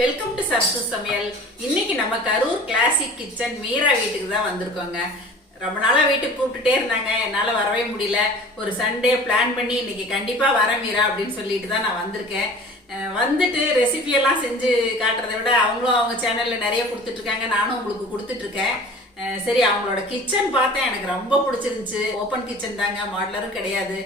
Welcome to சர்சு சமையல் இன்னைக்கு நம்ம கரூர் கிளாசிக் கிச்சன் மீரா வீட்டுக்கு தான் வந்திருக்கோங்க. ரொம்ப நாளா வீட்டுக்கு கூப்பிட்டுட்டே இருந்தாங்க. என்னால வரவே முடியல. ஒரு சண்டே பிளான் பண்ணி இன்னைக்கு கண்டிப்பா வர மீரா அப்படின்னு சொல்லிட்டு தான் நான் வந்திருக்கேன். வந்துட்டு ரெசிபி எல்லாம் செஞ்சு காட்டுறதை விட அவங்களும் அவங்க சேனல்ல நிறைய கொடுத்துட்டு இருக்காங்க. நானும் உங்களுக்கு கொடுத்துட்டு இருக்கேன். சரி அவங்களோட கிச்சன் பார்த்தேன். எனக்கு ரொம்ப பிடிச்சிருந்துச்சு. ஓப்பன் கிச்சன் தாங்க. மாடலரும் கிடையாது.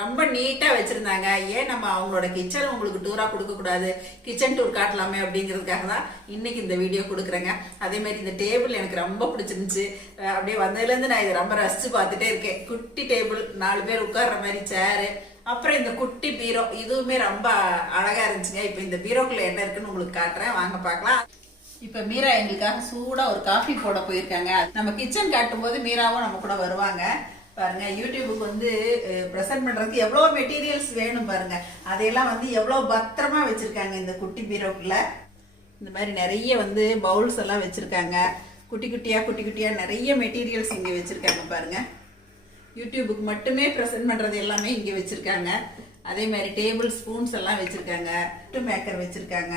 ரொம்ப நீட்டாக வச்சுருந்தாங்க. ஏன் நம்ம அவங்களோட கிச்சன் உங்களுக்கு டூராக கொடுக்கக்கூடாது கிச்சன் டூர் காட்டலாமே அப்படிங்கிறதுக்காக தான் இன்னைக்கு இந்த வீடியோ கொடுக்குறேங்க. அதே மாதிரி இந்த டேபிள் எனக்கு ரொம்ப பிடிச்சிருந்துச்சு. அப்படியே வந்ததுலேருந்து நான் இதை ரொம்ப ரசித்து பார்த்துட்டே இருக்கேன். குட்டி டேபிள் நாலு பேர் உட்கார்ற மாதிரி சேரு அப்புறம் இந்த குட்டி பீரோ. இதுவுமே ரொம்ப அழகா இருந்துச்சுங்க. இப்போ இந்த பீரோக்குள்ள என்ன இருக்குன்னு உங்களுக்கு காட்டுறேன். வாங்க பார்க்கலாம். இப்ப மீரா எங்களுக்காக சூடா ஒரு காஃபி போட போயிருக்காங்க. நம்ம கிச்சன் காட்டும் போது மீராவும் நம்ம கூட வருவாங்க. பாருங்க யூடியூபுக்கு வந்து ப்ரெசென்ட் பண்றதுக்கு எவ்வளவு மெட்டீரியல்ஸ் வேணும் பாருங்க. அதையெல்லாம் வந்து எவ்வளவு பத்திரமா வச்சிருக்காங்க இந்த குட்டி பீரோக்குள்ள. இந்த மாதிரி நிறைய வந்து பவுல்ஸ் எல்லாம் வச்சிருக்காங்க. குட்டி குட்டியா குட்டி குட்டியா நிறைய மெட்டீரியல்ஸ் இங்க வச்சிருக்காங்க பாருங்க. யூடியூபுக்கு மட்டுமே ப்ரெசென்ட் பண்றது எல்லாமே இங்க வச்சிருக்காங்க. அதே மாதிரி டேபிள் ஸ்பூன்ஸ் எல்லாம் வச்சிருக்காங்க. மேக்கர் வச்சிருக்காங்க.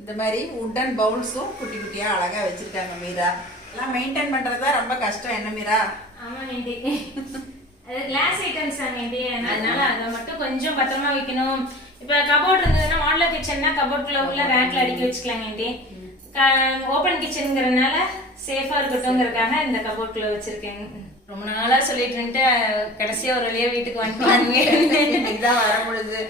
இந்த மாதிரி உட்டன் பவுல்ஸும் குட்டி குட்டியா அழகா வச்சிருக்காங்க மீரா. எல்லாம் மெயின்டைன் பண்றது தான் ரொம்ப கஷ்டம். என்ன மீரா? ஆமா நெண்டி. அது கிளாஸ் ஐட்டம்ஸ் நெண்டி? அதனால அதை மட்டும் கொஞ்சம் பத்திரமா வைக்கணும். இப்ப கபோர்ட் இருந்ததுன்னா மாடலர் கிச்சன்னா கபோர்ட்ல உள்ள ரேக்ல அடுக்கி வச்சுக்கலாம் நெண்டி. ஓபன் கிச்சனுங்கிறதுனால சேஃபா இருக்கட்டும்ங்கறதுக்காக இந்த கபோர்ட்ல வச்சிருக்கேன். ரொம்ப நாளா சொல்லிட்டு இருந்துட்டு கடைசியா ஒரு வழியா வீட்டுக்கு வந்துட்டாங்க இன்னைக்குதான் வர முடியுது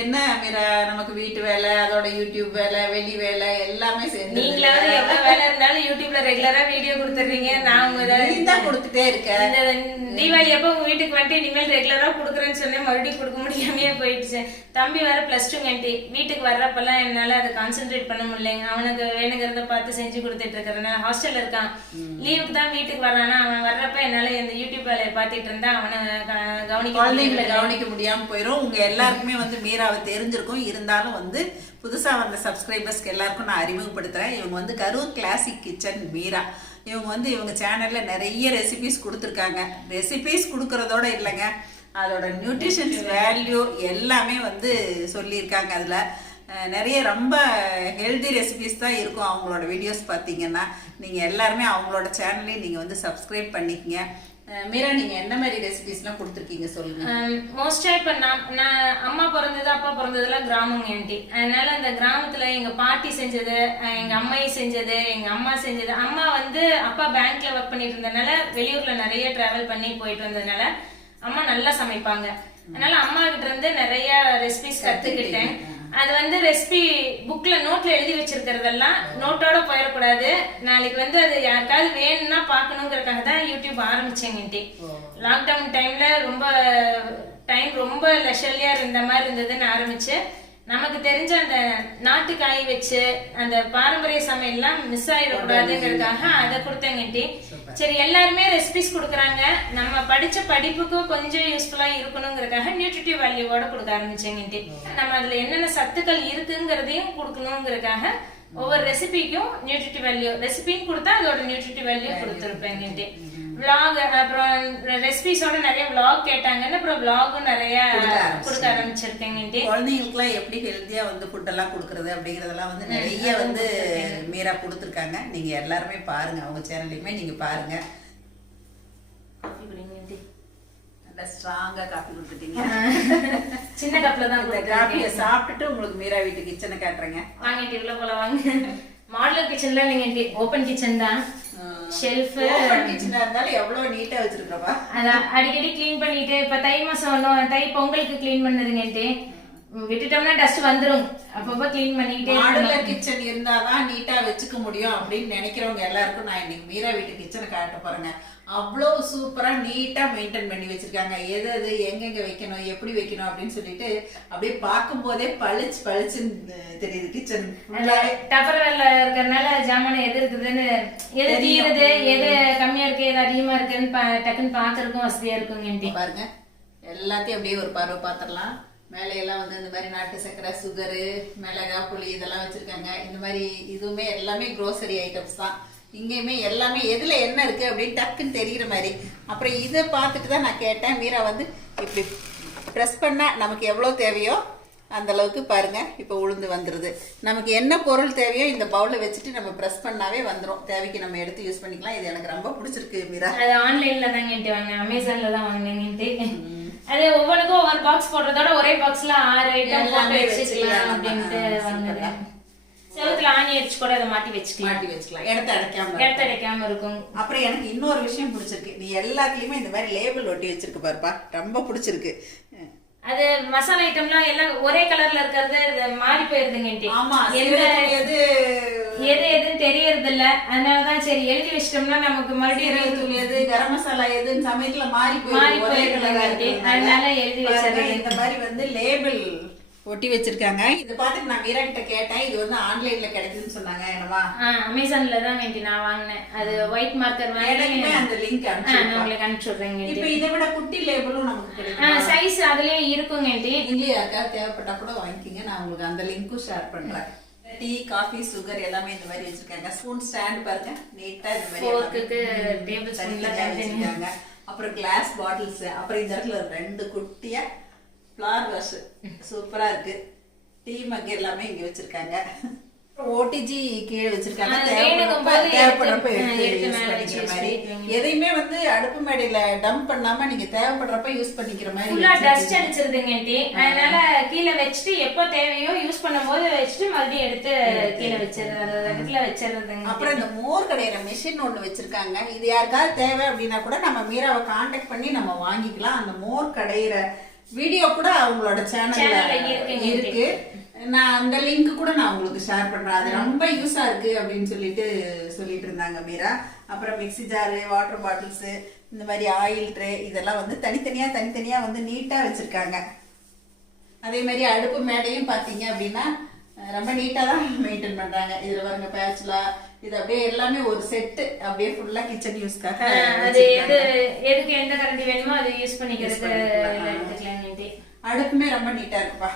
என்ன மீரா நமக்கு வீட்டு வேலை அதோட யூடியூப் வேலை வெளி வேலை எல்லாமே சேர்ந்து நீங்களாவது எவ்வளவு வேலை இருந்தாலும் யூடியூப்ல ரெகுலரா வீடியோ கொடுத்துறீங்க நான் உங்க ஏதாவது தான் கொடுத்துட்டே இருக்க. இந்த தீபாவளி அப்போ உங்க வீட்டுக்கு வந்துட்டு இனிமேல் ரெகுலரா குடுக்குறேன்னு சொன்னேன். மறுபடியும் கொடுக்க முடியாமையே போயிடுச்சு. தம்பி வேற பிளஸ் டூ கண்டி வீட்டுக்கு வர்றப்பெல்லாம் என்னால அதை கான்சென்ட்ரேட் பண்ண முடியலைங்க. அவனுக்கு வேணுங்கிறத பார்த்து செஞ்சு கொடுத்துட்டு இருக்கிறேன். ஹாஸ்டல்ல இருக்கான். லீவுக்கு தான் வீட்டுக்கு வர்றானா? அவன் வர்றப்ப என்னால இந்த யூடியூப் வேலையை பார்த்துட்டு இருந்தா அவனை கவனிக்க குழந்தைங்களை. கவனிக்க முடியாம போயிரும். உங்க எல்லாருக்குமே வந்து மீராவை தெரிஞ்சிருக்கும். இருந்தாலும் வந்து புதுசா வந்த சப்ஸ்கிரைபர்ஸ்க்கு எல்லாருக்கும் நான் அறிமுகப்படுத்துறேன். இவங்க வந்து கரூர் கிளாசிக் கிச்சன் மீரா. இவங்க வந்து இவங்க சேனல்ல நிறைய ரெசிபிஸ் கொடுத்துருக்காங்க. ரெசிபிஸ் கொடுக்கறதோட இல்லைங்க. அதோட நியூட்ரிஷன்ஸ் வேல்யூ எல்லாமே வந்து சொல்லியிருக்காங்க அதுல. நிறைய ரொம்ப ஹெல்தி ரெசிபிஸ் தான் இருக்கும் அவங்களோட வீடியோஸ் பார்த்தீங்கன்னா. நீங்கள் எல்லாருமே அவங்களோட சேனலையும் நீங்கள் வந்து சப்ஸ்கிரைப் பண்ணிக்கங்க. மீரா நீங்கள் என்ன மாதிரி ரெசிபிஸ்லாம் கொடுத்துருக்கீங்க சொல்லுங்கள் மோஸ்டா இப்ப நான் நான் அம்மா பிறந்தது அப்பா பிறந்ததெல்லாம் கிராமங்க ஆண்டி அதனால அந்த கிராமத்துல எங்க பாட்டி செஞ்சது அஹ் எங்க அம்மாயி செஞ்சது எங்க அம்மா செஞ்சது. அம்மா வந்து அப்பா பேங்க்ல ஒர்க் பண்ணிட்டு இருந்ததுனால வெளியூர்ல நிறைய டிராவல் பண்ணி போயிட்டு வந்ததுனால அம்மா நல்லா சமைப்பாங்க. அதனால அம்மா கிட்ட இருந்து நிறைய ரெசிபிஸ் கத்துக்கிட்டேன். அது வந்து ரெசிபி புக்ல நோட்ல எழுதி வச்சிருக்கிறதெல்லாம் நோட்டோட போயிடக்கூடாது. நாளைக்கு வந்து அது யாருக்காவது வேணும்னா பார்க்கணுங்கிறதுக்காக தான் யூடியூப் ஆரம்பிச்சேங்கட்டி லாக்டவுன் டைம்ல ரொம்ப டைம் ரொம்ப லெஷர்லியா இருந்த மாதிரி இருந்ததுன்னு ஆரம்பிச்சு நமக்கு தெரிஞ்ச அந்த நாட்டு காய் வச்சு அந்த பாரம்பரிய சமையல்லாம் மிஸ் ஆயிடக்கூடாதுங்கிறதுக்காக அதை கொடுத்தேங்கட்டி சரி எல்லாருமே ரெசிபிஸ் கொடுக்குறாங்க. நம்ம படிச்ச படிப்புக்கும் கொஞ்சம் யூஸ்ஃபுல்லா இருக்கணுங்கிறதுக்காக நியூட்ரிட்டிவ் வேல்யூவோட கொடுக்க ஆரம்பிச்சேங்கட்டி நம்ம அதுல என்னென்ன சத்துக்கள் இருக்குங்கிறதையும் கொடுக்கணுங்கிறதுக்காக ஒவ்வொரு ரெசிபிக்கும் நியூட்ரிட்டிவ் வேல்யூ ரெசிபின்னு கொடுத்தா அதோட நியூட்ரிட்டிவ் வேல்யூ கொடுத்துருப்பேங்கட்டி vlog அப்புறம் ரெசிபிஸோட நிறைய vlog கேட்டாங்கன்னு அப்புறம் vlogகும் நிறைய கொடுக்க ஆரம்பிச்சிருக்கேங்கட்டி குழந்தைங்களுக்குலாம் எப்படி ஹெல்த்தியாக வந்து ஃபுட்டெல்லாம் கொடுக்குறது அப்படிங்கிறதெல்லாம் வந்து நிறைய வந்து மீரா கொடுத்துருக்காங்க. நீங்கள் எல்லாருமே பாருங்கள் அவங்க சேனல்லையுமே நீங்கள் பாருங்கள் ஸ்ட்ராங்காக காஃபி கொடுத்துட்டீங்க. சின்ன கப்ல தான் இந்த காஃபியை சாப்பிட்டுட்டு உங்களுக்கு மீரா வீட்டு கிச்சனை காட்டுறேங்க. வாங்க ஆண்டி உள்ள போல வாங்க. மாடலர் கிச்சன்ல இல்லைங்க ஆண்டி ஓபன் கிச்சன் தான். ஷெல்ஃப் கிச்சனாக இருந்தாலும் எவ்வளோ நீட்டாக வச்சுருக்கிறப்பா. அதான் அடிக்கடி க்ளீன் பண்ணிட்டு இப்ப தை மாசம் ஒண்ணும் தை பொங்கலுக்கு க்ளீன் பண்ணதுங்க ஆண்டி விட்டுட்டோம்னா டஸ்ட் வந்துரும். அப்பப்ப க்ளீன் பண்ணிக்கிட்டே. மாடுலர் கிச்சன் இருந்தாதான் நீட்டா வச்சுக்க முடியும் அப்படின்னு நினைக்கிறவங்க எல்லாருக்கும் நான் இன்னைக்கு மீரா வீட்டு கிச்சனை காட்ட போறேங்க. அவ்வளோ சூப்பரா நீட்டா மெயின்டைன் பண்ணி வச்சிருக்காங்க. எது எது எங்கெங்க வைக்கணும் எப்படி வைக்கணும் அப்படின்னு சொல்லிட்டு அப்படியே பார்க்கும் போதே பளிச்சு பளிச்சுன்னு தெரியுது கிச்சன் அந்த டப்பர்வேர்ல இருக்கறனால ஜாமான் எது இருக்குதுன்னு எது தீருது எது கம்மியா இருக்கு எது அதிகமா இருக்குன்னு பா- டக்குன்னு பாக்குறதுக்கும் வசதியா இருக்குங்க பாருங்க. எல்லாத்தையும் அப்படியே ஒரு பார்வை பார்த்துடலாம். மேலே எல்லாம் வந்து இந்த மாதிரி நாட்டு சர்க்கரை சுகரு மிளகா புளி இதெல்லாம் வச்சிருக்காங்க. இந்த மாதிரி இதுவுமே எல்லாமே க்ரோசரி ஐட்டம்ஸ் தான். இங்கேயுமே எல்லாமே எதுல என்ன இருக்கு அப்படின்னு டக்குன்னு தெரிகிற மாதிரி. அப்புறம் இதை பார்த்துட்டு தான் நான் கேட்டேன். மீரா வந்து இப்படி ப்ரெஸ் பண்ணா நமக்கு எவ்வளோ தேவையோ அந்த அளவுக்கு பாருங்க. இப்போ உளுந்து வந்துருது. நமக்கு என்ன பொருள் தேவையோ இந்த பவுல்ல வச்சுட்டு நம்ம ப்ரெஸ் பண்ணாவே வந்துரும். தேவைக்கு நம்ம எடுத்து யூஸ் பண்ணிக்கலாம். இது எனக்கு ரொம்ப பிடிச்சிருக்கு மீரா. அது ஆன்லைன்ல தாங்க வாங்கினேன். அமேசான்ல தான் வாங்கினேங்கன்ட்டு அது ஒவ்வொன்றுக்கும் ஒவ்வொரு பாக்ஸ் போடுறதோட ஒரே பாக்ஸ்ல ஆறு ஐட்டம் போட்டு வச்சுக்கலாம். அப்படின்ட்டு செவத்துல ஆணி அடிச்சு கூட அதை மாட்டி வச்சுக்கலாம். மாட்டி வச்சுக்கலாம். இடத்த அடைக்காம இடத்த அடைக்காம இருக்கும். அப்புறம் எனக்கு இன்னொரு விஷயம் பிடிச்சிருக்கு. நீ எல்லாத்துலயுமே இந்த மாதிரி லேபிள் ஒட்டி வச்சிருக்கு பாருப்பா. ரொம்ப பிடிச்சிருக்கு. அது மசாலா ஐட்டம்லாம் எல்லாம் ஒரே கலர்ல இருக்கிறது மாறி போயிருதுங்க ஆமா எந்த எது எது எதுன்னு தெரியறது இல்ல அதனாலதான் சரி எழுதி வச்சிட்டோம்னா நமக்கு மறுபடியும் தூள் எது கரம் மசாலா எதுன்னு சமயத்துல மாறி மாறி. இருக்கிறதுனால. அதனால எழுதி வச்சிடுறது. இந்த மாதிரி வந்து லேபிள் ஒட்டி வச்சிருக்காங்க. இது பார்த்துட்டு நான் வீரா கிட்ட கேட்டேன். இது வந்து ஆன்லைன்ல கிடைக்குதுன்னு சொன்னாங்க என்னவா? அமேசான்ல தான் வேண்டி நான் வாங்கினேன். அது ஒயிட் மார்க்கர் வாங்கி அந்த லிங்க் நான் உங்களுக்கு அனுப்பிச்சு விடுறேங்க இப்ப இதை விட குட்டி லேபிளும் நமக்கு கிடைக்கும்? சைஸ் அதுலயே இருக்குங்க யாருக்காவது தேவைப்பட்டா கூட வாங்கிக்கிங்க. நான் உங்களுக்கு அந்த லிங்க்கும் ஷேர் பண்றேன். டீ காஃபி சுகர் எல்லாமே இந்த மாதிரி வச்சிருக்காங்க. ஸ்பூன் ஸ்டாண்ட் பாருங்க. நீட்டா இந்த மாதிரி ஃபோர்க்குக்கு டேபிள் ஸ்பூன்ல வச்சிருக்காங்க. அப்புறம் கிளாஸ் பாட்டில்ஸ் அப்புறம் இந்த இடத்துல ரெண்டு குட்டியா ஃப்ளார் வாஷ் சூப்பரா இருக்கு. டீ மக் எல்லாமே இங்க வச்சிருக்காங்க. ஓடிஜி கீழே வச்சிருக்காங்க. தேவைப்படுறப்ப. எதையுமே வந்து அடுப்பு மேடையில டம்ப் பண்ணாம நீங்க தேவைப்படுறப்ப யூஸ் பண்ணிக்கிற மாதிரி ஃபுல்லா டஸ்ட் அடிச்சிருதுங்கட்டி அதனால கீழே வச்சுட்டு எப்போ தேவையோ யூஸ் பண்ணும்போது வச்சுட்டு மறுபடியும் எடுத்து கீழே வச்சிடுறது அது இடத்துல அப்புறம் இந்த மோர் கடையிற மிஷின் ஒண்ணு வச்சிருக்காங்க. இது யாருக்காவது தேவை அப்படின்னா கூட நம்ம மீராவை காண்டாக்ட் பண்ணி நம்ம வாங்கிக்கலாம். அந்த மோர் கடையிற வீடியோ கூட அவங்களோட சேனல்ல. இருக்கு. நான் அந்த லிங்க் கூட நான் உங்களுக்கு ஷேர் பண்றேன். அது ரொம்ப யூஸா இருக்கு அப்படின்னு சொல்லிட்டு சொல்லிட்டு இருந்தாங்க மீரா. அப்புறம் மிக்ஸி ஜாரு வாட்டர் பாட்டில்ஸ் இந்த மாதிரி ஆயில் ட்ரே இதெல்லாம் வந்து தனித்தனியா தனித்தனியா வந்து நீட்டா வச்சிருக்காங்க. அதே மாதிரி அடுப்பு மேடையும் பாத்தீங்க அப்படின்னா ரொம்ப நீட்டா தான் மெயின்டைன் பண்றாங்க. இதுல பாருங்க பேச்சுலா இது அப்படியே எல்லாமே ஒரு செட்டு அப்படியே ஃபுல்லா கிச்சன் யூஸ்க்காக அது எது எதுக்கு எந்த கரண்டி வேணுமோ அதை யூஸ் எடுத்துக்கலாங்கட்டி அடுப்புமே ரொம்ப நீட்டா இருக்குப்பா.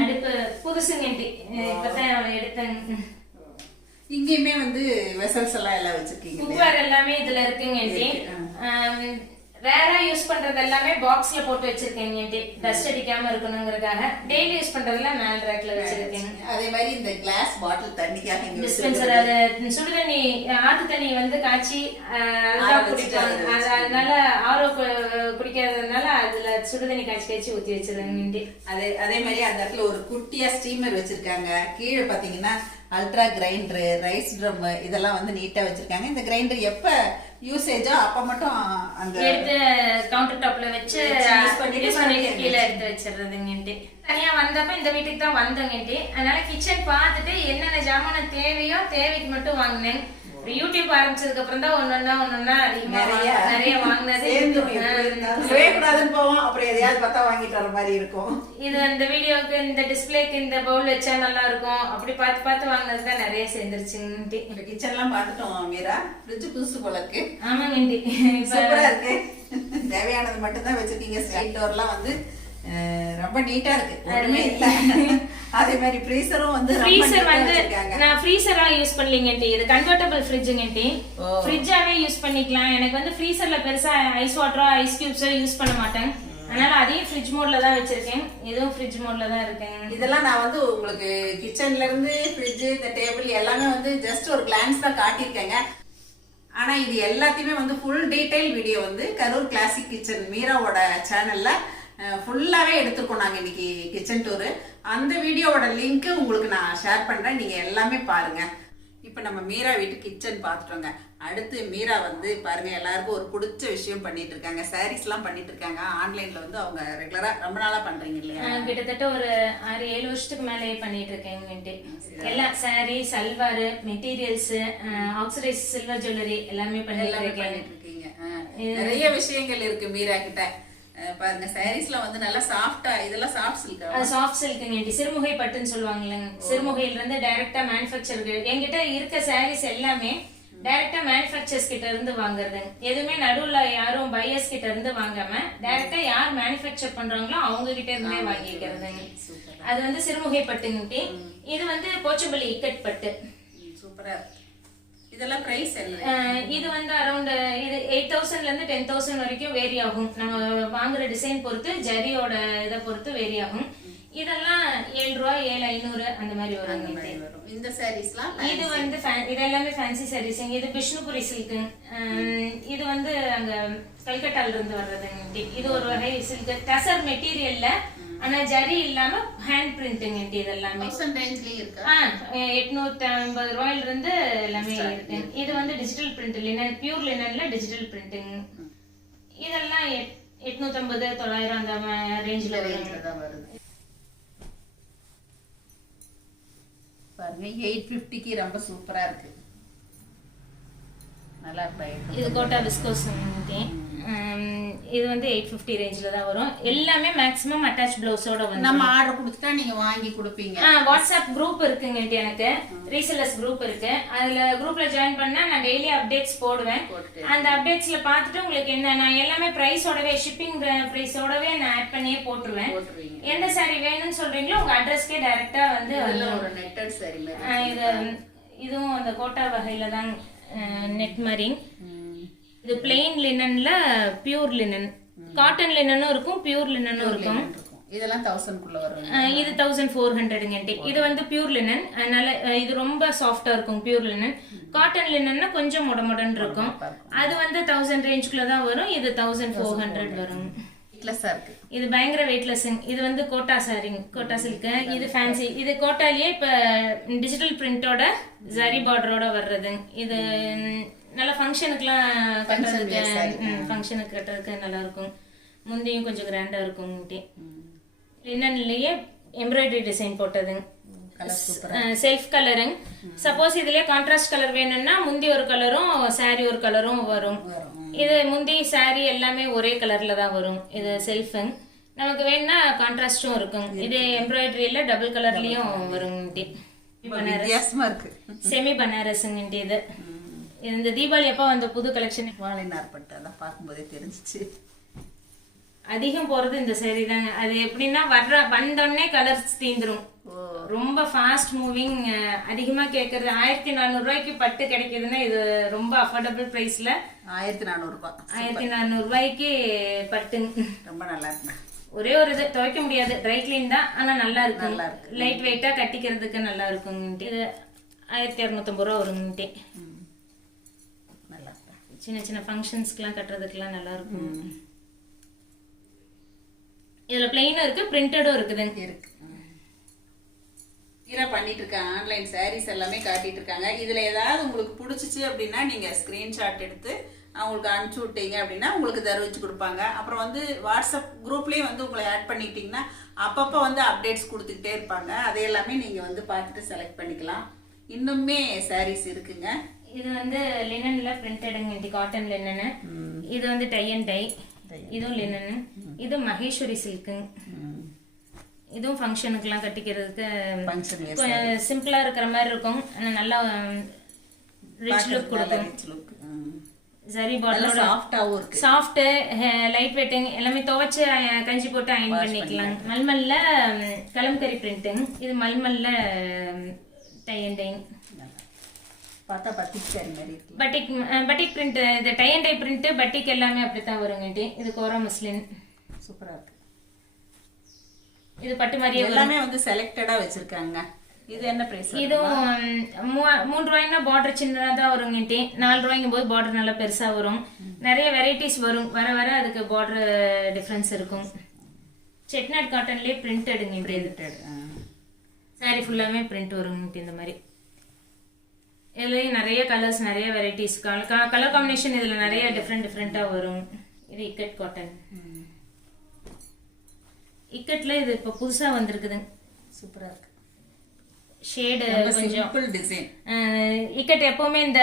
அடுப்பு புதுசுங்கட்டி இப்பதான் எடுத்தேன். இங்கேயுமே வந்து வெசல்ஸ் எல்லாம் எல்லாம் வச்சிருக்கீங்க எல்லாமே இதுல இருக்குங்கட்டி ரேரா யூஸ் பண்றது எல்லாமே பாக்ஸ்ல போட்டு வச்சிருக்கேங்கட்டி டஸ்ட் அடிக்காம இருக்கணுங்கிறதுக்காக. டெய்லி யூஸ் பண்றதெல்லாம் மேல் ரேக்ல வச்சிருக்கேன். அதே மாதிரி இந்த கிளாஸ் பாட்டில் தண்ணிக்காக டிஸ்பென்சர் அது சுடு தண்ணி ஆத்து தண்ணி வந்து காய்ச்சி குடிப்பாங்க அது அதனால ஆரோ குடிக்கிறதுனால அதுல சுடு தண்ணி காய்ச்சி காய்ச்சி ஊத்தி வச்சிருக்கேன் அதே அதே மாதிரி அந்த இடத்துல ஒரு குட்டியா ஸ்டீமர் வச்சிருக்காங்க. கீழே பாத்தீங்கன்னா அல்ட்ரா கிரைண்டர் ரைஸ் ட்ரம் இதெல்லாம் வந்து நீட்டா வச்சிருக்காங்க. இந்த கிரைண்டர் எப்ப யூசேஜோ அப்ப மட்டும் அந்த கவுண்டர் டாப்ல வச்சு யூஸ் பண்ணிட்டு கீழே எடுத்து வச்சிடுறதுங்கன்ட்டு தனியா வந்தப்ப இந்த வீட்டுக்கு தான் வந்தோங்கன்ட்டு அதனால கிச்சன் பார்த்துட்டு என்னென்ன ஜாமான தேவையோ தேவைக்கு மட்டும் வாங்கினேன். யூடியூப் ஆரம்பிச்சதுக்கு அப்புறம் தான் ஒன்னொன்னா ஒன்னொன்னா அதிகமா நிறைய. நிறைய வாங்கினது. இருந்தாலும். செய்யக்கூடாதுன்னு போவோம். அப்புறம் எதையாவது பார்த்தா வாங்கிட்டு வர மாதிரி இருக்கும். இது இந்த வீடியோக்கு இந்த டிஸ்பிளேக்கு இந்த பவுல் வச்சா நல்லா இருக்கும். அப்படி பார்த்து பார்த்து வாங்கினது தான் நிறைய சேர்ந்துருச்சுங்கன்ட்டு இப்ப கிச்சன் எல்லாம் பார்த்துட்டோம் மீரா. ஃப்ரிட்ஜ் புதுசு போல இருக்கு ஆமாங்கண்டி இப்ப சூப்பரா இருக்கு. தேவையானது மட்டும் தான் வச்சிருக்கீங்க ஸ்ட்ரைட் டோர்லாம் வந்து ரொம்ப நீட்டா இருக்கு. ஒண்ணுமே இல்ல. அதே மாதிரி ஃப்ரீசரும் வந்து ஃப்ரீசர் வந்து. நான் ஃப்ரீசரா யூஸ் பண்ணலீங்கன்ட்டு இது கன்வெர்ட்டபிள் ஃப்ரிட்ஜுங்கன்ட்டு. ஃப்ரிட்ஜாவே யூஸ் பண்ணிக்கலாம். எனக்கு வந்து ஃப்ரீசர்ல பெருசா ஐஸ் வாட்டரோ ஐஸ் கியூப்ஸோ யூஸ் பண்ண மாட்டேன். அதனால அதையும் ஃப்ரிட்ஜ் மோட்ல தான் வச்சிருக்கேன். இதுவும் ஃப்ரிட்ஜ் மோட்ல தான் இருக்கேன். இதெல்லாம் நான் வந்து உங்களுக்கு கிச்சன்ல இருந்து ஃப்ரிட்ஜ் இந்த டேபிள் எல்லாமே வந்து ஜஸ்ட் ஒரு கிளான்ஸ் தான் காட்டியிருக்கேங்க. ஆனா இது எல்லாத்தையுமே வந்து ஃபுல் டீடைல் வீடியோ வந்து கரூர் கிளாசிக் கிச்சன் மீராவோட சேனல்ல ஃபுல்லாவே எடுத்திருக்கோம் நாங்க இன்னைக்கு கிச்சன் டூர் அந்த வீடியோவோட லிங்க் உங்களுக்கு நான் ஷேர் பண்றேன். நீங்க எல்லாமே பாருங்க. இப்போ நம்ம மீரா வீட்டு கிச்சன் பார்த்துட்டோங்க. அடுத்து மீரா வந்து பாருங்க எல்லாருக்கும் ஒரு பிடிச்ச விஷயம் பண்ணிட்டு இருக்காங்க. சாரீஸ்லாம் பண்ணிட்டு இருக்காங்க. ஆன்லைன்ல வந்து அவங்க ரெகுலரா ரொம்ப நாளா பண்றீங்க இல்லையா? கிட்டத்தட்ட ஒரு ஆறு ஏழு வருஷத்துக்கு மேலே பண்ணிட்டு இருக்கேங்கன்ட்டு எல்லாம் saree salwar materials oxidised silver jewellery எல்லாமே பண்ணிட்டு இருக்கேன். இருக்கீங்க. நிறைய விஷயங்கள் இருக்கு மீரா கிட்ட. பாருங்க சாரீஸ்ல வந்து நல்லா சாஃப்டா இதெல்லாம் சாஃப்ட் சில்கா அது சாஃப்ட் சில்க்குங்கண்டி சிறுமுகை பட்டுன்னு சொல்லுவாங்க இல்லைங்க சிறுமுகையில இருந்து டைரக்டா மேனுஃபேக்சர் என்கிட்ட இருக்க சாரீஸ் எல்லாமே டைரக்டா மேனுஃபேக்சர்ஸ் கிட்ட இருந்து வாங்குறது. எதுவுமே நடுவுல யாரும் பையர்ஸ் கிட்ட இருந்து வாங்காம டைரக்டா யார் மேனுஃபேக்சர் பண்றாங்களோ அவங்க கிட்ட இருந்தே வாங்கிக்கிறதுங்க அது வந்து சிறுமுகை பட்டுங்கட்டி இது வந்து போச்சபள்ளி இக்கட் பட்டு. சூப்பரா இருக்கு. இதெல்லாம் பிரைஸ் இது வந்து அரௌண்ட் இது எயிட் தௌசண்ட்ல இருந்து டென் தௌசண்ட் வரைக்கும் வேரி ஆகும். நம்ம வாங்குற டிசைன் பொறுத்து ஜரியோட இதை பொறுத்து வேரி ஆகும். இதெல்லாம் ஏழு ரூபா ஏழு ஐநூறு அந்த மாதிரி வரும் இந்த சாரீஸ்லாம் இது வந்து இது எல்லாமே ஃபேன்சி சாரீஸ் இது பிஷ்ணுபுரி சில்க்கு இது வந்து அங்க கல்கட்டால இருந்து வர்றதுங்க இது ஒரு வகை சில்க் டசர் மெட்டீரியல்ல ஆனா ஜரி இல்லாம ஹேண்ட் பிரிண்ட்டுங்க இது எல்லாமே. எட்நூத்தி ஐம்பது ரூபாயில இருந்து எல்லாமே இருக்கு. இது வந்து டிஜிட்டல் பிரிண்ட் லினன் பியூர் லினன்ல டிஜிட்டல் பிரிண்டிங் இதெல்லாம் எட்- எட்நூத்தி ஐம்பது தொள்ளாயிரம் அந்த ரேஞ்சில் வருது. பாருங்க எயிட் ஃபிஃப்டிக்கு ரொம்ப சூப்பரா இருக்கு. நல்லா இருக்கு? இது கோட்டா விஸ்கோஸ் இது வந்து எயிட் ஃபிஃப்டி ரேஞ்சில் தான் வரும். எல்லாமே மேக்ஸிமம் அட்டாச் பிளவுஸோட வந்து நம்ம ஆர்டர் கொடுத்துட்டா நீங்க வாங்கி கொடுப்பீங்க. வாட்ஸ்அப் குரூப் இருக்குங்க எனக்கு. ரீசெல்லர்ஸ் குரூப் இருக்கு. அதுல குரூப்ல ஜாயின் பண்ணா நான் டெய்லி அப்டேட்ஸ் போடுவேன். அந்த அப்டேட்ஸ்ல பார்த்துட்டு உங்களுக்கு என்ன நான் எல்லாமே பிரைஸோடவே ஷிப்பிங் பிரைஸோடவே நான் ஆட் பண்ணியே போட்டுருவேன். எந்த சாரி வேணும்னு சொல்றீங்களோ உங்க அட்ரஸ்க்கே டைரக்டா வந்து ஒரு நெட்டட் சாரி இது இதுவும் அந்த கோட்டா வகையில தான் நெட் மாதிரி. இது பிளெயின் லினன்ல பியூர் லினன் காட்டன் லினனும் இருக்கும் பியூர் லினனும் இருக்கும். இதெல்லாம் தௌசண்ட் குள்ள வரும் இது தௌசண்ட் ஃபோர் ஹண்ட்ரடுங்க இது வந்து பியூர் லினன் அதனால இது ரொம்ப சாஃப்டா இருக்கும் பியூர் லினன் காட்டன் லினன்னா கொஞ்சம் முட முடன்னு இருக்கும். அது வந்து தௌசண்ட் ரேஞ்சுக்குள்ள தான் வரும். இது தௌசண்ட் ஃபோர் ஹண்ட்ரட் வரும். வெயிட்லெஸ்ஸா இருக்கு. இது பயங்கர வெயிட்லெஸ்ஸுங்க இது வந்து கோட்டா சாரிங் கோட்டா சில்க் இது ஃபேன்சி இது கோட்டாலேயே இப்ப டிஜிட்டல் பிரிண்டோட ஜரி பார்டரோட வர்றதுங்க. இது நல்ல ஃபங்க்ஷனுக்குலாம் கட்டுறதுக்கு ஃபங்க்ஷனுக்கு கட்டுறதுக்கு நல்லா இருக்கும் முந்தையும் கொஞ்சம் கிராண்டா இருக்கும் லினன்லயே எம்ப்ராய்டரி டிசைன் போட்டதுங்க செல்ஃப் கலருங்க சப்போஸ் இதுலயே கான்ட்ராஸ்ட் கலர் வேணும்னா முந்தி ஒரு கலரும் saree ஒரு கலரும் வரும். இது முந்தி saree எல்லாமே ஒரே கலர்ல தான் வரும். இது செல்ஃபுங்க நமக்கு வேணும்னா கான்ட்ராஸ்டும் இருக்கும். இது எம்ப்ராய்டரியில டபுள் கலர்லயும் வரும் செமி பனாரஸுங்க இது. இந்த தீபாவளி அப்போ வந்த புது கலெக்ஷன் வாழைநார் பட்டு அதான் பார்க்கும்போதே தெரிஞ்சிச்சு. அதிகம் போறது இந்த saree தாங்க. அது எப்படின்னா வர்ற வந்தோடனே கலர்ஸ் தீந்துரும். ரொம்ப ஃபாஸ்ட் மூவிங் அதிகமா கேக்குறது. ஆயிரத்தி நானூறு ரூபாய்க்கு பட்டு கிடைக்குதுன்னா இது ரொம்ப அஃபோர்டபுள் பிரைஸ்ல ஆயிரத்தி நானூறு ரூபாய் ஆயிரத்தி நானூறு ரூபாய்க்கு பட்டுங்க. ரொம்ப நல்லா இருக்கு ஒரே ஒரு இது துவைக்க முடியாது. ட்ரை கிளீன் தான் ஆனா நல்லா இருக்கும். நல்லா இருக்கு. லைட் வெயிட்டா கட்டிக்கிறதுக்கு நல்லா இருக்குங்க. ஆயிரத்தி இரநூத்தம்பது ரூபா வருங்கன்ட்டு இருக்கு சின்ன சின்ன ஃபங்க்ஷன்ஸ்க்குலாம் கட்டுறதுக்குலாம் நல்லா இருக்கும் இதுல பிளெயினும் இருக்கு பிரிண்டடும் இருக்குதுங்க இருக்கு. ஈரா பண்ணிட்டு இருக்கேன் ஆன்லைன் சாரீஸ் எல்லாமே காட்டிட்டு இருக்காங்க இதுல ஏதாவது உங்களுக்கு பிடிச்சிச்சு அப்படின்னா நீங்க ஸ்கிரீன்ஷாட் எடுத்து அவங்களுக்கு அனுப்பிச்சு விட்டீங்க அப்படின்னா உங்களுக்கு தெரிவிச்சு கொடுப்பாங்க. அப்புறம் வந்து வாட்ஸ்அப் குரூப்லயும் வந்து உங்களை ஆட் பண்ணிக்கிட்டீங்கன்னா அப்பப்போ வந்து அப்டேட்ஸ் கொடுத்துக்கிட்டே இருப்பாங்க. அதை எல்லாமே நீங்க வந்து பார்த்துட்டு செலக்ட் பண்ணிக்கலாம். இன்னுமே சாரீஸ் இருக்குங்க. இது வந்து லினன்ல பிரிண்டடுங்க காட்டன் லினனு இது வந்து டை அண்ட் டை இதுவும் லினனு இது மகேஸ்வரி சில்க்குங்க இதுவும் ஃபங்க்ஷனுக்குலாம் கட்டிக்கிறதுக்கு ஃபங்க்ஷன் கொஞ்சம் சிம்பிளா இருக்கிற மாதிரி இருக்கும். ஆனா நல்லா ரிச் லுக் கொடுக்கும். சரி பாட்டிலோட சாஃப்டாவும் இருக்கு. சாஃப்ட் லைட் வெயிட்டிங் எல்லாமே துவைச்சு கஞ்சி போட்டு அயன் பண்ணிக்கலாம். மல்மல்ல கலம்கரி பிரிண்ட்டுங்க இது மல்மல்ல டை அண்ட் டை பார்த்தா பத்திக்கு சாரி மாதிரி இருக்கு. பட்டிக் பட்டிக் பிரிண்ட் இது tie and dye print batik எல்லாமே அப்படித்தான் வருங்க இது கோரா முஸ்லிம். சூப்பரா இருக்கு. இது பட்டு மாதிரியே எல்லாமே வந்து செலக்டடா வச்சிருக்காங்க. இது என்ன பிரைஸ் இதுவும் மூணு ரூபாய்னா பார்டர் சின்னதா தான் வருங்கட்டி நாலு ரூபாய்க்கும் போது பார்டர் நல்லா பெருசா வரும். நிறைய வெரைட்டிஸ் வரும். வர வர அதுக்கு பார்டர் டிஃபரன்ஸ் இருக்கும். செட்நாட் காட்டன்லயே பிரிண்ட் எடுங்க இது சாரி ஃபுல்லாமே பிரிண்ட் வருங்க இந்த மாதிரி. இதுலயும் நிறைய கலர்ஸ் நிறைய வெரைட்டிஸ் கலர் காம்பினேஷன் இதுல நிறைய டிஃப்ரெண்ட் டிஃப்ரெண்டா வரும். இது இக்கட் காட்டன் இக்கட்ல இது இப்ப புதுசா வந்திருக்குதுங்க சூப்பரா இருக்கு. ஷேடு கொஞ்சம் சிம்பிள் டிசைன் இக்கட் எப்பவுமே இந்த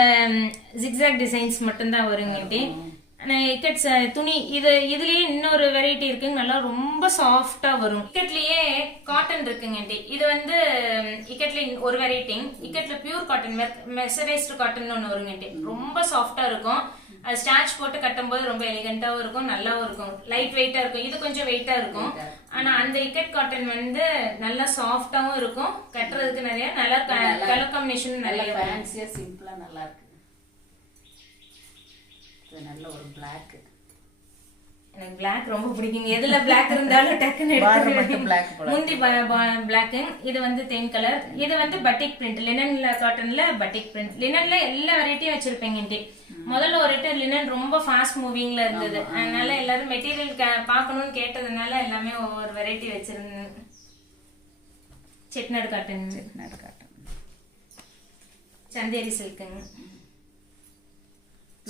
ஜிக்ஸாக் டிசைன்ஸ் மட்டும்தான் வருங்கட்டி ஆனா இக்கட் ச- துணி இது இதுலயே இன்னொரு வெரைட்டி இருக்குங்க. நல்லா ரொம்ப சாஃப்டா வரும். இக்கட்லயே காட்டன் இருக்குங்கட்டி இது வந்து இக்கட்ல ஒரு வெரைட்டி இக்கட்ல பியூர் காட்டன் மெசரைஸ்டு காட்டன் ஒன்று வருங்கட்டி ரொம்ப சாஃப்டா இருக்கும். அது ஸ்டாச் போட்டு கட்டும்போது ரொம்ப எலிகண்டாவும் இருக்கும் நல்லாவும் இருக்கும். லைட் வெயிட்டா இருக்கும். இது கொஞ்சம் வெயிட்டா இருக்கும். ஆனா அந்த இக்கட் காட்டன் வந்து நல்லா சாஃப்டாவும் இருக்கும். கட்டுறதுக்கு நிறைய நல்லா கலர் காம்பினேஷன் நல்ல நிறைய ஃபேன்சியா சிம்பிளா நல்லா இருக்கு. இது நல்ல ஒரு பிளாக் எனக்கு பிளாக் ரொம்ப பிடிக்குங்க. எதுல பிளாக் இருந்தாலும் டக்குன்னு. முந்தி பிளாக் இது வந்து தேன் கலர் இது வந்து பட்டிக் பிரிண்ட் லினன்ல காட்டன்ல பட்டிக் பிரிண்ட் லினன்ல எல்லா வெரைட்டியும் வச்சிருப்பேங்க இங்கே. முதல்ல ஒரு லிட்டர் லினன் ரொம்ப ஃபாஸ்ட் மூவிங்ல இருந்தது. அதனால எல்லாரும் மெட்டீரியல் பார்க்கணும்னு கேட்டதுனால எல்லாமே ஒவ்வொரு வெரைட்டி வச்சிருந்தேன். செட்நாடு காட்டன் நடு காட்டன் சந்தேரி சில்க்குங்க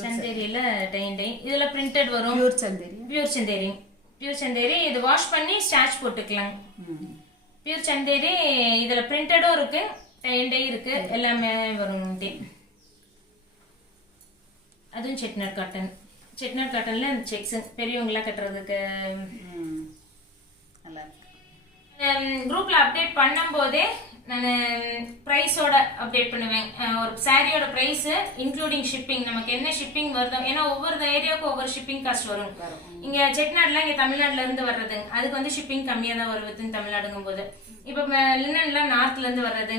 சந்தேரியில டைன் டை இதுல பிரிண்டட் வரும். Pure Chanderi pure Chanderi pure Chanderi இது வாஷ் பண்ணி ஸ்டாச் போட்டுக்கலாம். பியூர் சந்தேரி இதுல பிரிண்டடும் இருக்கு டைன் டை இருக்கு. எல்லாமே வரும். அதுவும் செட்நட் காட்டன் செட்நட் காட்டன்ல செக்ஸ் பெரியவங்களாம் கட்டுறதுக்கு நல்லா குரூப்ல அப்டேட் பண்ணும்போதே நான் ப்ரைஸோட அப்டேட் பண்ணுவேன். ஒரு சாரியோட ப்ரைஸ் இன்க்ளூடிங் ஷிப்பிங் நமக்கு என்ன ஷிப்பிங் வருதோ ஏன்னா ஒவ்வொரு ஏரியாவுக்கும் ஒவ்வொரு ஷிப்பிங் காஸ்ட் வரும். இங்க செட்நாடுல இங்க தமிழ்நாட்டுல இருந்து வர்றது. அதுக்கு வந்து ஷிப்பிங் கம்மியா தான் வருது தமிழ்நாடுங்கும் போது இப்ப லினன்லாம் நார்த்ல இருந்து வர்றது.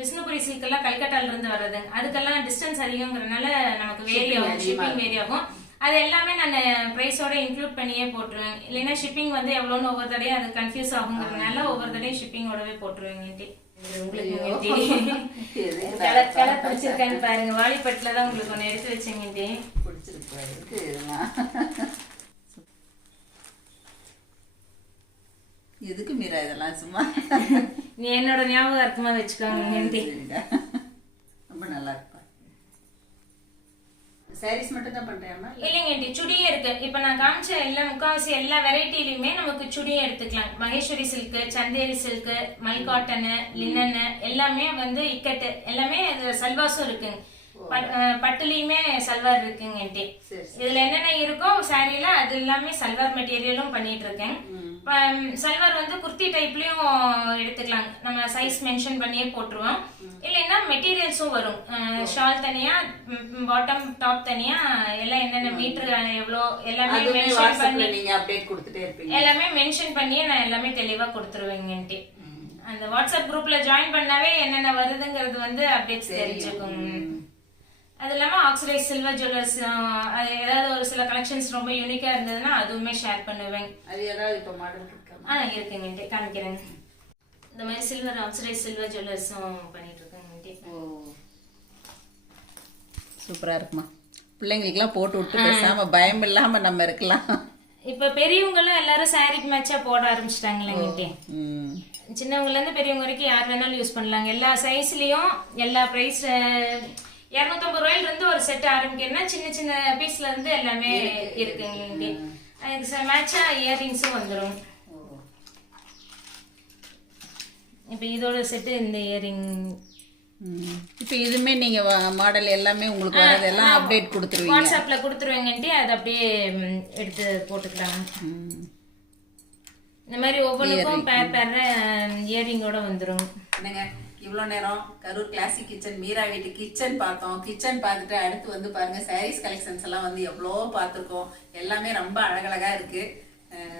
பிஷ்ணுபுரி சில்க் எல்லாம் கல்கட்டால இருந்து வர்றது. அதுக்கெல்லாம் டிஸ்டன்ஸ் அதிகங்கிறதுனால நமக்கு வேரி ஆகும் ஷிப்பிங் வேரி ஆகும். அது எல்லாமே நான் ப்ரைஸோட இன்க்ளூட் பண்ணியே போட்டுருவேன். இல்லைன்னா ஷிப்பிங் வந்து எவ்வளோன்னு ஒவ்வொரு தடையும் அது கன்ஃபியூஸ் ஆகுங்கிறதுனால ஒவ்வொரு தடையும் ஷிப்பிங்கோடவே போட்டுருவேங்க உங்களுக்கு பாருங்க. வாலிப்பட்டில தான் உங்களுக்கு ஒன்று எடுத்து வச்சேங்க எதுக்கு மீரா இதெல்லாம் சும்மா. நீ என்னோட ஞாபகார்த்தமா வச்சுக்கோங்க. ரொம்ப நல்லா சாரீஸ் மட்டும் தான் பண்றியாமா இல்லைங்க ஆண்டி சுடியே இருக்கு. இப்ப நான் காமிச்ச எல்லா முக்காவாசி எல்லா வெரைட்டிலுமே நமக்கு சுடியே எடுத்துக்கலாம். Maheshwari silk Chanderi silk mul cotton linen எல்லாமே வந்து இக்கட்டு. எல்லாமே சல்வாஸும் இருக்குங்க. பட்டுலயுமே சல்வார் இருக்குங்க ஆண்டி இதுல என்னென்ன இருக்கோ சாரியில அது எல்லாமே சல்வார் மெட்டீரியலும் பண்ணிட்டு இருக்கேன். சல்வார் வந்து குர்த்தி டைப்லயும் எடுத்துக்கலாம் நம்ம சைஸ் மென்ஷன் பண்ணியே போட்டுருவோம். இல்லைன்னா மெட்டீரியல்ஸும் வரும். ஷால் தனியா பாட்டம் டாப் தனியா எல்லாம் என்னென்ன மீட்டர் எவ்வளோ எல்லாமே மென்ஷன் வாட்ஸ்அப்ல பண்ணி நீங்க அப்டேட் கொடுத்துட்டே இருப்பீங்க. எல்லாமே மென்ஷன் பண்ணியே நான் எல்லாமே தெளிவா கொடுத்துருவேங்கன்ட்டு அந்த வாட்ஸ்அப் குரூப்ல ஜாயின் பண்ணாவே என்னென்ன வருதுங்கிறது வந்து அப்டேட்ஸ் தெரிஞ்சுக்கும். அது இல்லாம ஆக்சிடைஸ் சில்வர் ஜுவல்லர்ஸ் அது ஏதாவது ஒரு சில கலெக்ஷன்ஸ் ரொம்ப யூனிக்கா இருந்ததுன்னா அதுவுமே ஷேர் பண்ணுவேன் அது ஏதாவது இப்ப மாடல் இருக்காமா ஆ இருக்குங்க காமிக்கிறேன் இந்த மாதிரி சில்வர் ஆக்சிடைஸ் சில்வர் ஜுவல்லர்ஸும் பண்ணிட்டு இருக்கேங்க ஓ சூப்பரா இருக்குமா? பிள்ளைங்களுக்குலாம் போட்டு விட்டு பேசாம பயம் இல்லாம நம்ம இருக்கலாம். இப்ப பெரியவங்களும் எல்லாரும் சாரி மேட்சா போட ஆரம்பிச்சிட்டாங்களேங்கிட்டே ம். சின்னவங்கல இருந்து பெரியவங்க வரைக்கும் யார் வேணாலும் யூஸ் பண்ணலாங்க. எல்லா சைஸ்லயும் எல்லா பிரைஸ் இரநூத்தம்பது ரூபாயில இருந்து ஒரு செட் ஆரம்பிக்கிறேன்னா சின்ன சின்ன பீஸ்ல இருந்து எல்லாமே இருக்குங்க அதுக்கு மேட்சா இயரிங்ஸும் வந்துடும் இப்போ இதோட செட்டு இந்த இயரிங். இப்ப இதுமே நீங்க மாடல் எல்லாமே உங்களுக்கு வரதெல்லாம் அப்டேட் கொடுத்துருவீங்க. வாட்ஸ்அப்ல கொடுத்துருவேங்கன்ட்டு அதை அப்படியே எடுத்து போட்டுக்கலாம். இந்த மாதிரி ஒவ்வொன்றுக்கும் பேர் பேர் இயரிங்கோட வந்துடும் என்னங்க இவ்வளோ நேரம் கரூர் கிளாசிக் கிச்சன் மீரா வீட்டு கிச்சன் பார்த்தோம். கிச்சன் பார்த்துட்டு அடுத்து வந்து பாருங்க சாரீஸ் கலெக்ஷன்ஸ் எல்லாம் வந்து எவ்வளோ பார்த்துருக்கோம். எல்லாமே ரொம்ப அழகழகா இருக்கு. அஹ்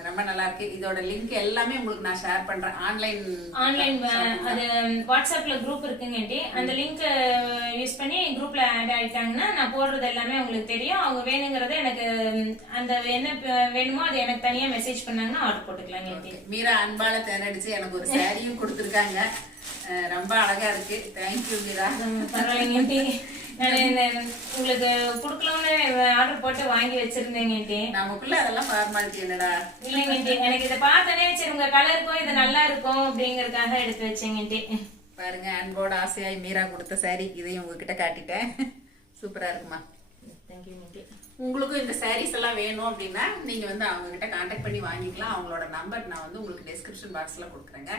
ரொம்ப நல்லா இருக்கு. இதோட லிங்க் எல்லாமே உங்களுக்கு நான் ஷேர் பண்றேன். ஆன்லைன் ஆன்லைன் அது வாட்ஸ்அப்ல குரூப் இருக்குங்கட்டி அந்த லிங்க் யூஸ் பண்ணி குரூப்ல ஆட் ஆயிட்டாங்கன்னா நான் போடுறது எல்லாமே உங்களுக்கு தெரியும். அவங்க வேணுங்கிறத எனக்கு அந்த என்ன வேணுமோ அது எனக்கு தனியா மெசேஜ் பண்ணாங்கன்னா ஆர்டர் போட்டுக்கலாம் மீரா அன்பால தேர்ந்தெடுத்து எனக்கு ஒரு சாரியும் கொடுத்துருக்காங்க. ரொம்ப அழகா இருக்கு. தேங்க்யூ மீரா. பரவாயில்லைங்கட்டி நான் உங்களுக்கு கொடுக்கலாம்னு ஆர்டர் போட்டு வாங்கி வச்சிருந்தேங்கட்டி நமக்குள்ள அதெல்லாம் ஃபார்மாலிட்டி என்னடா? இல்லைங்கட்டி எனக்கு இதை பார்த்தனே சரி உங்க கலருக்கும் இது நல்லா இருக்கும் அப்படிங்கறதுக்காக எடுத்து வச்சேங்கட்டி பாருங்க அன்போட ஆசையாய் மீரா கொடுத்த சாரி இதையும் உங்ககிட்ட காட்டிட்டேன். சூப்பரா இருக்குமா? தேங்க்யூ உங்களுக்கும் இந்த sarees எல்லாம் வேணும் அப்படின்னா நீங்க வந்து அவங்க கிட்ட கான்டாக்ட் பண்ணி வாங்கிக்கலாம். அவங்களோட நம்பர் நான் வந்து உங்களுக்கு டிஸ்கிரிப்ஷன் பாக்ஸ்ல கொடுக்குறேங்க.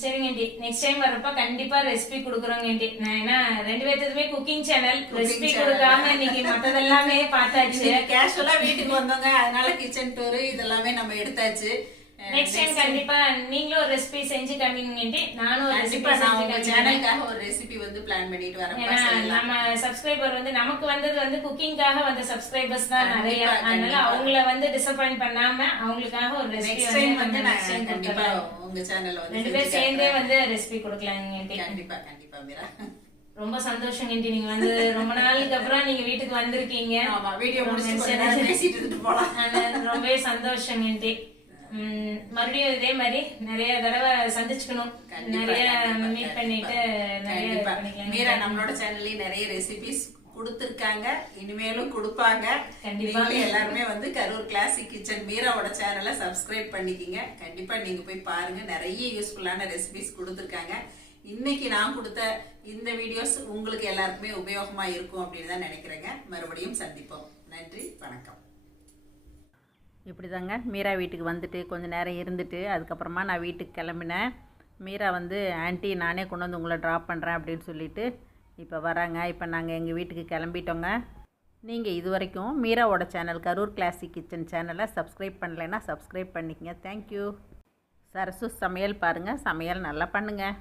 சரிங்க ஆண்டி. நெக்ஸ்ட் டைம் வரப்ப கண்டிப்பா ரெசிபி கொடுக்குறோங்க ஆண்டி. நான் ஏன்னா ரெண்டு பேர்த்ததுமே குக்கிங் சேனல் ரெசிபி கொடுக்காம இன்னைக்கு மத்ததெல்லாமே பார்த்தாச்சு. கேஷுவலா வீட்டுக்கு வந்தோங்க. அதனால கிச்சன் டூர் இதெல்லாமே நம்ம எடுத்தாச்சு. நெக்ஸ்ட் டைம் கண்டிப்பா நீங்களும் ஒரு ரெசிபி செஞ்சு காமிங்க ஆண்டி நானும் ஒரு ரெசிபி நான் உங்க சேனலுக்காக ஒரு ரெசிபி வந்து பிளான் பண்ணிட்டு வரேன். நம்ம சப்ஸ்கிரைபர் வந்து நமக்கு வந்தது வந்து குக்கிங்காக வந்த சப்ஸ்கிரைபர்ஸ் தான் நிறைய. அதனால. அவங்கள வந்து டிசப்பாயிண்ட் பண்ணாம அவங்களுக்காக ஒரு ரெசிபி நெக்ஸ்ட் டைம் வந்து நான் கண்டிப்பா உங்க சேனல்ல வந்து ரெண்டு பேர் சேர்ந்தே. வந்து ரெசிபி கொடுக்கலாங்க கண்டிப்பா கண்டிப்பா மீரா ரொம்ப சந்தோஷம் ஆண்டி நீங்க வந்து ரொம்ப நாளுக்கு அப்புறம் நீங்க வீட்டுக்கு வந்திருக்கீங்க. ஆமா வீடியோ முடிச்சுட்டு பேசிட்டு இருந்துட்டு போலாம். ரொம்பவே சந்தோஷம் உம், மறுபடியும் இதே மாதிரி நிறைய தடவை சந்திச்சுக்கணும். நிறைய மீட் பண்ணிட்டு நிறைய. மீரா நம்மளோட சேனல்லயே நிறைய ரெசிபிஸ் கொடுத்துருக்காங்க. இனிமேலும் கொடுப்பாங்க. கண்டிப்பா. நீங்களும் எல்லாருமே வந்து கரூர் கிளாசிக் கிச்சன் மீராவோட சேனலை சப்ஸ்கிரைப் பண்ணிக்கிங்க. கண்டிப்பா நீங்க போய் பாருங்க. நிறைய யூஸ்ஃபுல்லான ரெசிபிஸ் கொடுத்துருக்காங்க. இன்னைக்கு நான் கொடுத்த இந்த வீடியோஸ் உங்களுக்கு எல்லாருக்குமே உபயோகமா இருக்கும் அப்படின்னு தான் நினைக்கிறேங்க. மறுபடியும் சந்திப்போம். நன்றி வணக்கம். இப்படி தாங்க மீரா வீட்டுக்கு வந்துட்டு கொஞ்சம் நேரம் இருந்துட்டு அதுக்கப்புறமா நான் வீட்டுக்கு கிளம்பினேன். மீரா வந்து ஆண்டி நானே கொண்டு வந்து உங்களை ட்ராப் பண்ணுறேன் அப்படின்னு சொல்லிவிட்டு இப்போ வராங்க இப்போ நாங்கள் எங்கள் வீட்டுக்கு கிளம்பிட்டோங்க. நீங்கள் இது வரைக்கும் மீராவோட சேனல் கரூர் கிளாசிக் கிச்சன் சேனலை சப்ஸ்கிரைப் பண்ணலைன்னா சப்ஸ்கிரைப் பண்ணிக்கங்க. தேங்க்யூ சரசு சமையல் பாருங்கள் சமையல் நல்லா பண்ணுங்கள்